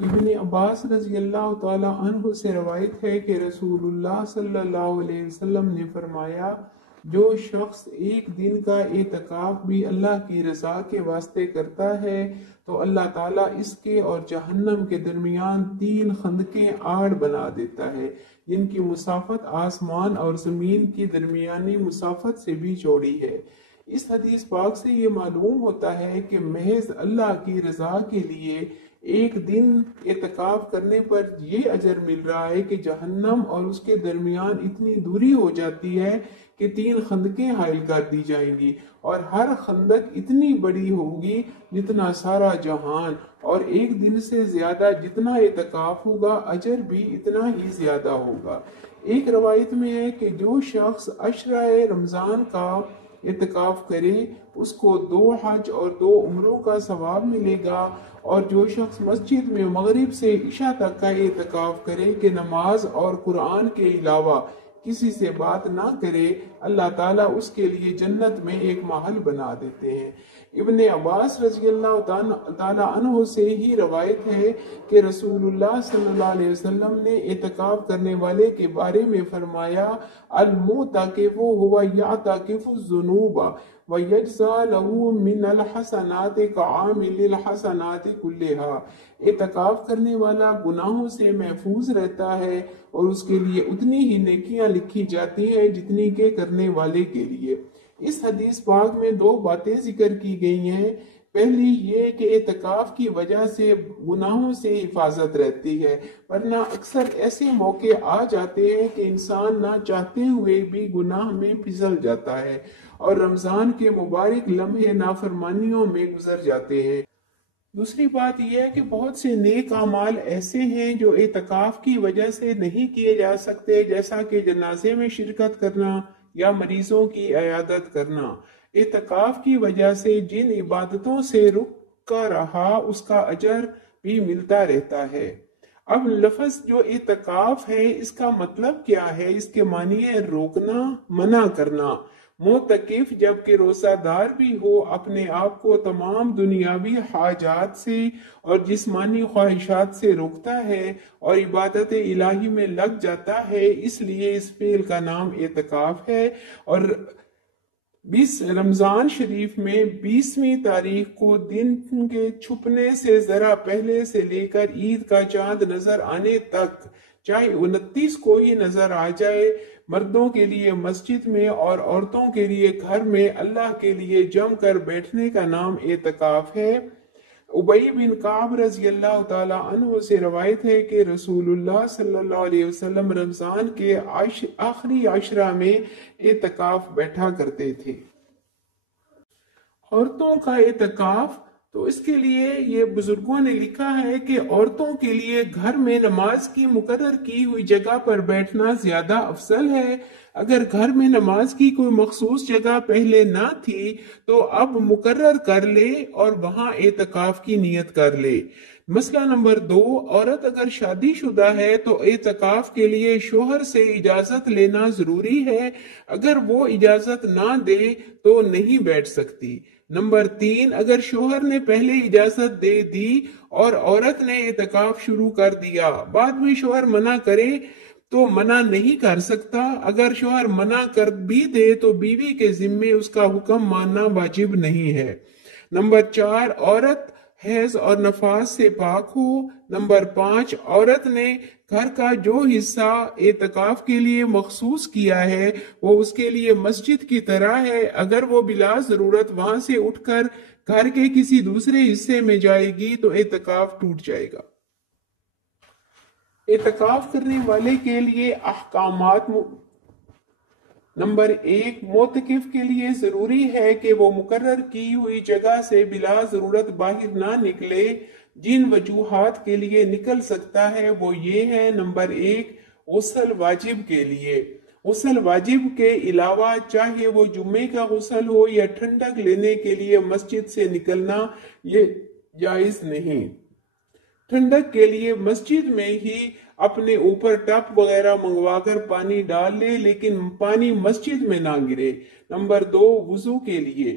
ابن عباس رضی اللہ تعالی عنہ سے روایت ہے کہ رسول اللہ صلی اللہ علیہ وسلم نے فرمایا، جو شخص ایک دن کا اعتکاف بھی اللہ کی رضا کے واسطے کرتا ہے تو اللہ تعالیٰ اس کے اور جہنم کے درمیان 3 خندقیں آڑ بنا دیتا ہے، جن کی مسافت آسمان اور زمین کی درمیانی مسافت سے بھی چوڑی ہے۔ اس حدیث پاک سے یہ معلوم ہوتا ہے کہ محض اللہ کی رضا کے لیے ایک دن اعتکاف کرنے پر یہ اجر مل رہا ہے کہ جہنم اور اس کے درمیان اتنی دوری ہو جاتی ہے کہ 3 خندقیں حائل کر دی جائیں گی، اور ہر خندق اتنی بڑی ہوگی جتنا سارا جہان، اور ایک دن سے زیادہ جتنا اعتکاف ہوگا اجر بھی اتنا ہی زیادہ ہوگا۔ ایک روایت میں ہے کہ جو شخص عشرہ رمضان کا اعتکاف کرے اس کو 2 حج اور 2 عمروں کا ثواب ملے گا، اور جو شخص مسجد میں مغرب سے عشاء تک کا اعتکاف کرے کہ نماز اور قرآن کے علاوہ کسی سے بات نہ کرے، اللہ تعالیٰ اس کے لیے جنت میں ایک محل بنا دیتے ہیں۔ ابن عباس رضی اللہ تعالیٰ عنہ سے ہی روایت ہے کہ رسول اللہ صلی اللہ علیہ وسلم نے اعتکاف کرنے والے کے بارے میں فرمایا، المعتکف هو یعتکف الذنوب وَيَجْزَى لَهُ مِنَ الْحَسَنَاتِ كَعَامِلِ الْحَسَنَاتِ كُلِّهَا۔ اعتکاف کرنے والا گناہوں سے محفوظ رہتا ہے اور اس کے لیے اتنی ہی نیکیاں لکھی جاتی ہیں جتنی کہ کرنے والے کے لیے۔ اس حدیث پاک میں 2 باتیں ذکر کی گئی ہیں۔ پہلی یہ کہ اعتکاف کی وجہ سے گناہوں سے حفاظت رہتی ہے، ورنہ اکثر ایسے موقع آ جاتے ہیں کہ انسان نہ چاہتے ہوئے بھی گناہ میں پھسل جاتا ہے، اور رمضان کے مبارک لمحے نافرمانیوں میں گزر جاتے ہیں۔ دوسری بات یہ ہے کہ بہت سے نیک اعمال ایسے ہیں جو اعتکاف کی وجہ سے نہیں کیے جا سکتے، جیسا کہ جنازے میں شرکت کرنا یا مریضوں کی عیادت کرنا۔ اعتکاف کی وجہ سے جن عبادتوں سے رک کا رہا اس کا اجر بھی ملتا رہتا ہے۔ اب لفظ جو اعتکاف ہے اس کا مطلب کیا ہے؟ اس کے معنی ہے روکنا، منع کرنا۔ معتکف جبکہ روزہ دار بھی ہو اپنے آپ کو تمام دنیاوی حاجات سے اور جسمانی خواہشات سے روکتا ہے اور عبادت الہی میں لگ جاتا ہے، اس لیے اس فعل کا نام اعتکاف ہے۔ اور رمضان شریف میں 20ویں تاریخ کو دن کے چھپنے سے ذرا پہلے سے لے کر عید کا چاند نظر آنے تک، چاہے 29 کو ہی نظر آ جائے، مردوں کے لیے مسجد میں اور عورتوں کے لیے گھر میں اللہ کے لیے جم کر بیٹھنے کا نام اعتکاف ہے۔ ابی بن کعب رضی اللہ تعالی عنہ سے روایت ہے کہ رسول اللہ صلی اللہ علیہ وسلم رمضان کے آخری عشرہ میں اعتکاف بیٹھا کرتے تھے۔ عورتوں کا اعتکاف تو اس کے لیے یہ بزرگوں نے لکھا ہے کہ عورتوں کے لیے گھر میں نماز کی مقرر کی ہوئی جگہ پر بیٹھنا زیادہ افضل ہے۔ اگر گھر میں نماز کی کوئی مخصوص جگہ پہلے نہ تھی تو اب مقرر کر لے اور وہاں اعتکاف کی نیت کر لے۔ مسئلہ نمبر 2، عورت اگر شادی شدہ ہے تو اعتکاف کے لیے شوہر سے اجازت لینا ضروری ہے، اگر وہ اجازت نہ دے تو نہیں بیٹھ سکتی۔ نمبر 3، اگر شوہر نے پہلے اجازت دے دی اور عورت نے اعتکاف شروع کر دیا، بعد میں شوہر منع کرے تو منع نہیں کر سکتا۔ اگر شوہر منع کر بھی دے تو بیوی کے ذمے اس کا حکم ماننا واجب نہیں ہے۔ نمبر 4، عورت حیض اور نفاس سے پاک ہو۔ نمبر 5، عورت نے گھر کا جو حصہ اعتکاف کے لیے مخصوص کیا ہے وہ اس کے لیے مسجد کی طرح ہے، اگر وہ بلا ضرورت وہاں سے اٹھ کر گھر کے کسی دوسرے حصے میں جائے گی تو اعتکاف ٹوٹ جائے گا۔ اعتکاف کرنے والے کے لیے احکامات۔ نمبر 1، معتکف کے لیے ضروری ہے کہ وہ مقرر کی ہوئی جگہ سے بلا ضرورت باہر نہ نکلے۔ جن وجوہات کے لیے نکل سکتا ہے وہ یہ ہے۔ نمبر 1، غسل واجب کے لیے۔ غسل واجب کے علاوہ چاہے وہ جمعے کا غسل ہو یا ٹھنڈک لینے کے لیے مسجد سے نکلنا، یہ جائز نہیں۔ ٹھنڈک کے لیے مسجد میں ہی اپنے اوپر ٹپ وغیرہ منگوا کر پانی ڈال لے، لیکن پانی مسجد میں نہ گرے۔ نمبر 2، وضو کے لیے۔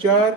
4,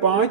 5,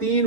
3,